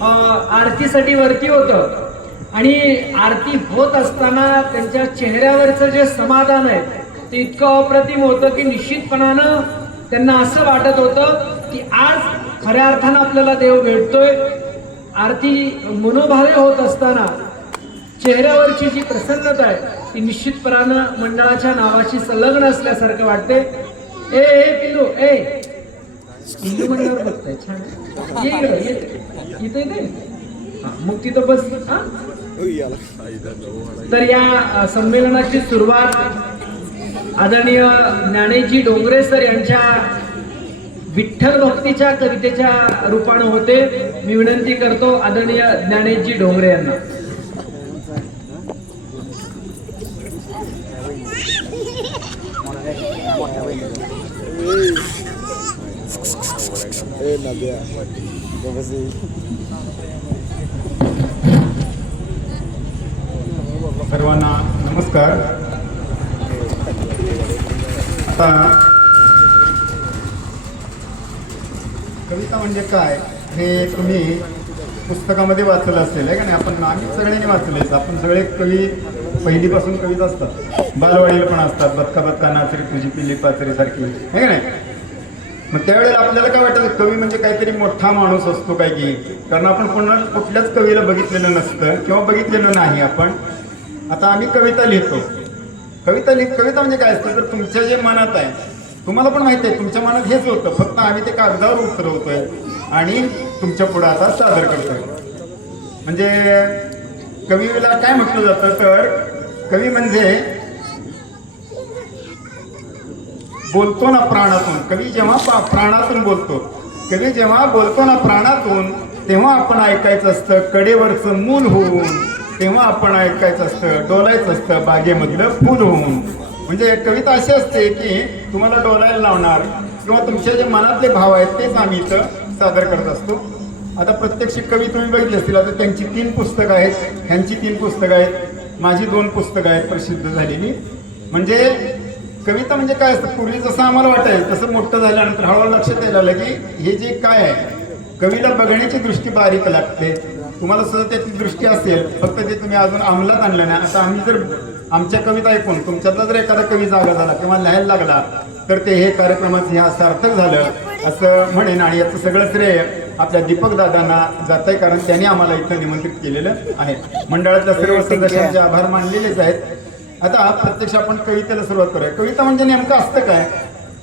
आरतीसाठी वरती होतं आणि आरती होत असताना त्यांच्या चेहऱ्यावरचं जे समाधान आहे ते इतकं अप्रतिम होतं की निश्चितपणानं त्यांना असं वाटत होतं की आज खऱ्या अर्थानं आपल्याला देव भेटतोय. आरती मनोभावे होत असताना चेहऱ्यावरची जी प्रसन्नता आहे ती निश्चितपणानं मंडळाच्या नावाशी संलग्न असल्यासारखं वाटते. ए पिल्लू पिल्लू मंडळावर बघताय छान. ये इकडं ये इथे मग तिथं बस. तर या संमेलनाची सुरुवात आदरणीय ज्ञानेशजी डोंगरे सर यांच्या विठ्ठल भक्तीच्या कवितेच्या रूपाने होते. मी विनंती करतो आदरणीय ज्ञानेशजी डोंगरे यांना. सर्वांना नमस्कार. आता कविता म्हणजे काय हे तुम्ही पुस्तकामध्ये वाचलं असेल आहे का नाही. आपण आम्ही सगळ्यांनी वाचलेच. आपण सगळे कवी पहिलीपासून कवीच असतात. बालवाडीला पण असतात. बदका बदका नाचरी तुझी पिल्ली पाचरी सारखी आहे का नाही. मग त्यावेळेला आपल्याला काय वाटतं कवी म्हणजे काहीतरी मोठा माणूस असतो काय की. कारण आपण कुठल्याच कवीला बघितलेलं नसतं किंवा बघितलेलं नाही आपण. आता आम्ही कविता लिहितो. कविता म्हणजे काय असतं तर तुमच्या जे मनात आहे तुम्हाला पण माहिती आहे तुमच्या मनात हेच होतं. फक्त आम्ही ते कागदावर उतरवतोय आणि तुमच्या पुढे आता सादर करतोय. म्हणजे कवीला काय म्हटलं जातं तर कवी म्हणजे बोलतो ना प्राणातून. कवी जेव्हा प्राणातून बोलतो. कवी जेव्हा बोलतो ना प्राणातून तेव्हा आपण ऐकायचं असतं कडेवरचं मूल होऊन. तेव्हा आपण ऐकायचं असतं डोलायचं असतं बागेमधलं फूल होऊन. म्हणजे कविता अशी असते की तुम्हाला डोलायला लावणार किंवा तुमच्या जे मनातले भाव आहेत तेच आम्ही इथं सादर करत असतो. आता प्रत्यक्ष कवी तुम्ही बघितले असतील. आता त्यांची 3 पुस्तकं आहेत. ह्यांची 3 पुस्तकं आहेत. माझी 2 पुस्तकं आहेत प्रसिद्ध झालेली. म्हणजे कविता म्हणजे काय असतं पूर्वी जसं आम्हाला वाटायचं तसं मोठं झाल्यानंतर हळूहळू लक्षात यायला आलं की हे जे काय आहे कवीला बघण्याची दृष्टी बारीक लागते. तुम्हाला सुद्धा त्याची दृष्टी असेल फक्त ते तुम्ही अजून अंमलात आणलं नाही. आता आम्ही जर आमच्या कविता ऐकून तुमच्यातला जर एखादा कवी जागा झाला किंवा लिहायला लागला तर ते हे कार्यक्रमाचं हे सार्थक झालं असं म्हणेन. आणि याचं सगळं श्रेय आपल्या दीपक दादांना जात आहे कारण त्यांनी आम्हाला इथं निमंत्रित केलेलं आहे. मंडळातल्या सर्व सदस्यांचे आभार मानलेलेच आहेत. आता प्रत्यक्ष आपण कवितेला सुरुवात करूया. कविता म्हणजे नेमकं असतं काय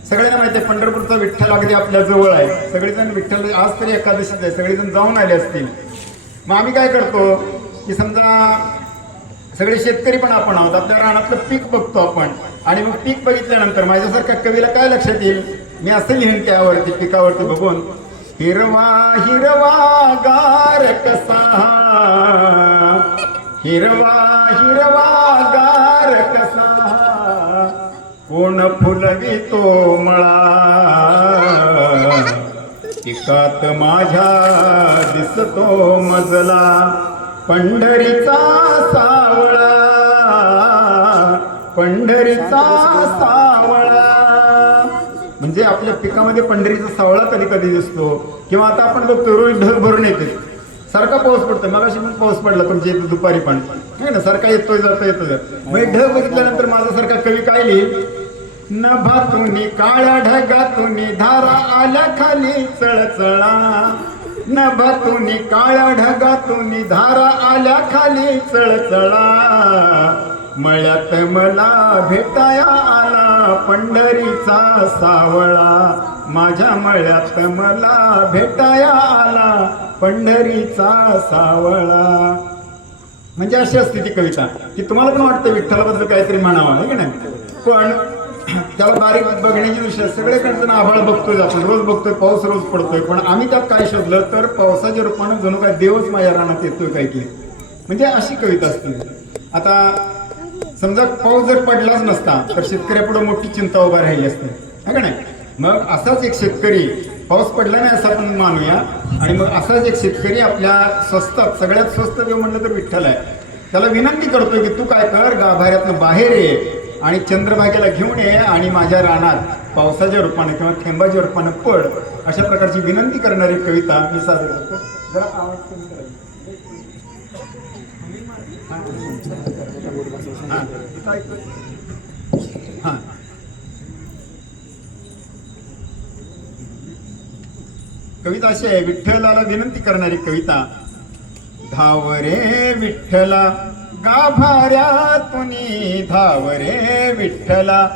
सगळ्यांना माहिती आहे. पंढरपूरचा विठ्ठल अगदी आपल्या जवळ आहे. सगळेजण विठ्ठल आज तरी एकादशीच आहे. सगळेजण जाऊन आले असतील. मग आम्ही काय करतो की समजा सगळे शेतकरी पण आपण आहोत. आपल्या रानातलं पीक बघतो आपण आणि मग पीक बघितल्यानंतर माझ्यासारख्या कवीला काय लक्षात येईल मी असं लिहिन त्यावरती पिकावरती बघून हिरवा हिरवा गार कसा हिरवा हिरवा गार कसा कोण फुलवितो मळा पिकात माझ्या दिसतो मजला पंढरीचा सावळा पंढरीचा सावळा. म्हणजे आपल्या पिकामध्ये पंढरीचा सावळा कधी कधी दिसतो. किंवा आता आपण बघतो रोज ढग भरून येते. सारखा पाऊस पडतो. मगाशी पण पाऊस पडला तुमच्या इथे दुपारी पण आहे ना. सारखा येतोय जातो येतोय. मग ढग बघितल्यानंतर माझ्यासारखा कवी काय लिहिल नभातुनी काळ्या ढगातुनी धारा आल्या खाली चळचळा नभातुनी काळ्या ढगातुनी धारा आल्या खाली चळचळा मळ्यात मला भेटाया आला पंढरीचा सावळा माझ्या मळ्यात मला भेटाया आला पंढरीचा सावळा. म्हणजे अशी असते ती कविता की तुम्हाला पण वाटतं विठ्ठलाबद्दल काहीतरी म्हणावं आहे की नाही. पण त्याला बारीक बघण्याची दृष्टी सगळेकडचं आभाळ बघतोय आपण रोज बघतोय पाऊस रोज पडतोय. पण आम्ही त्यात काय शोधलं तर पावसाच्या रूपानं जणू काय देवच माझ्या रानात येतोय काय की. म्हणजे अशी कविता असते. आता समजा पाऊस जर पडलाच नसता तर शेतकऱ्यापुढे मोठी चिंता उभा राहिली असते है का नाही. मग असाच एक शेतकरी पाऊस पडला नाही असं आपण मानूया. आणि मग असाच एक शेतकरी आपल्या स्वस्तात सगळ्यात स्वस्त देव म्हणलं तर विठ्ठल आहे. त्याला विनंती करतोय की तू काय कर गाभाऱ्यातनं बाहेर ये आणि चंद्रभागेला घेऊन ये आणि माझ्या रानात पावसाच्या रूपाने किंवा थेंबाच्या रूपाने पड. अशा प्रकारची विनंती करणारी कविता मी सादर करतो. जरा आवाज कमी करायचा. हा, इथं ऐकतोय. हा. कविता अशी आहे, विठ्ठलाला विनंती करणारी कविता. धाव रे विठ्ठला गाभाऱ्यातुनी, धाव रे विठ्ठला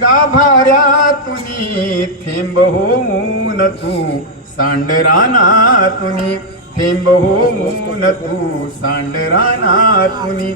गाभाऱ्यातुनी, थेंब होऊन तू सांडरानातुनी, थेंब होऊन तू सांडरानातुनी,